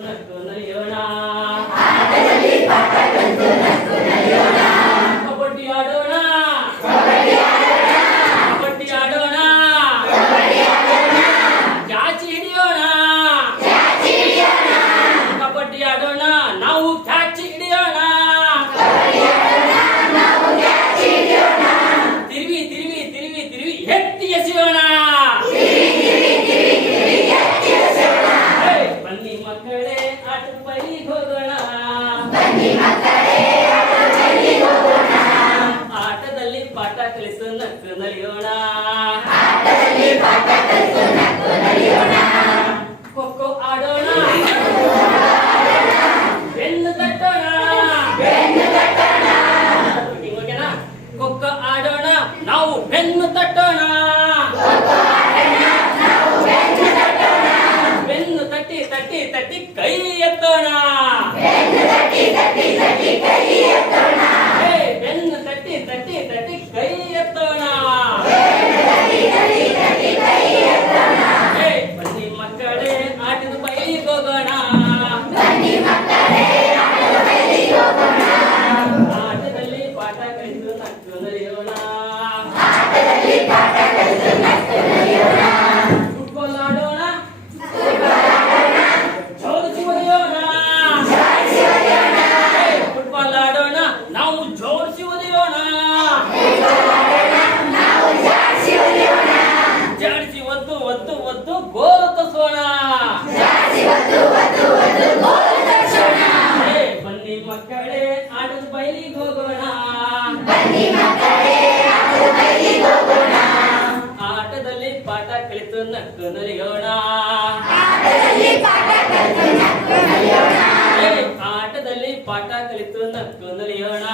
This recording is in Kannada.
ನಲಿಯೋಣ ಆಟದಲ್ಲಿ ಪಾಠ ಕಲಿತು ನಕ್ಕು ನಲಿಯೋಣ. ಕಬಡ್ಡಿ ಆಡೋಣ ಕಬಡ್ಡಿ ಆಡೋಣ ಕ್ಯಾಚ್ ಹಿಡಿಯೋಣ ಕಬಡ್ಡಿ ಆಡೋಣ ನಾವು ಕ್ಯಾಚ್ ಹಿಡಿಯೋಣ ತಿರುವಿ ತಿರುವಿ ತಿರುವಿ ತಿರುವಿ ಎತ್ತಿ ಎಸೆಯೋಣ ಬನ್ನಿ ಮಕ್ಕಳೇ ಆಟದ ಬಯಲಿಗೆ ಹೋಗೋಣ ಆಟದಲ್ಲಿ ಪಾಠ ಕಲಿಸು ನಕ್ಕು ನಲಿಯೋಣ ಖೋಖೋ ಆಡೋಣ ಬೆನ್ನು ತಟ್ಟೋಣ ಓಕೆನಾ ಖೋಖೋ ಆಡೋಣ ನಾವು ಬೆನ್ನು ತಟ್ಟೋಣ ಬೆನ್ನು ತಟ್ಟಿ ತಟ್ಟಿ ತಟ್ಟಿ ಕೈ ಎತ್ತೋಣ ಬೆನ್ನು ತಟ್ಟಿ ತಟ್ಟಿ ತಟ್ಟಿ ಕೈ ಎತ್ತೋಣ ಬನ್ನಿ ಮಕ್ಕಳೇ ಆಟದ ಬಯಲಿಗೆ ಹೋಗೋಣ ಆಟದಲ್ಲಿ ಪಾಠ ಕಲಿತು ನಕ್ಕು ನಲಿಯೋಣ ಫುಟ್ಬಾಲ್ ಆಡೋಣ ಜೋಡಿಸಿ ಒದೆಯೋಣ ಫುಟ್ಬಾಲ್ ಆಡೋಣ ನಾವು ಜೋಡಿಸಿ ಒದೆಯೋಣ ಜಾಡಿಸಿ ಒದ್ದು ಒದ್ದು ಒದ್ದು ಗೋಲು ತಸೋಣ ಬನ್ನಿ ಮಕ್ಕಳೇ ಆಟದ ಬಯಲಿಗೆ ಹೋಗೋಣ ಆಟದಲ್ಲಿ ಪಾಠ ಕಲಿತು ನಕ್ಕು ನಲಿಯೋಣ ಆಟದಲ್ಲಿ ಪಾಠ ಕಲಿತು ನಕ್ಕು ನಲಿಯೋಣ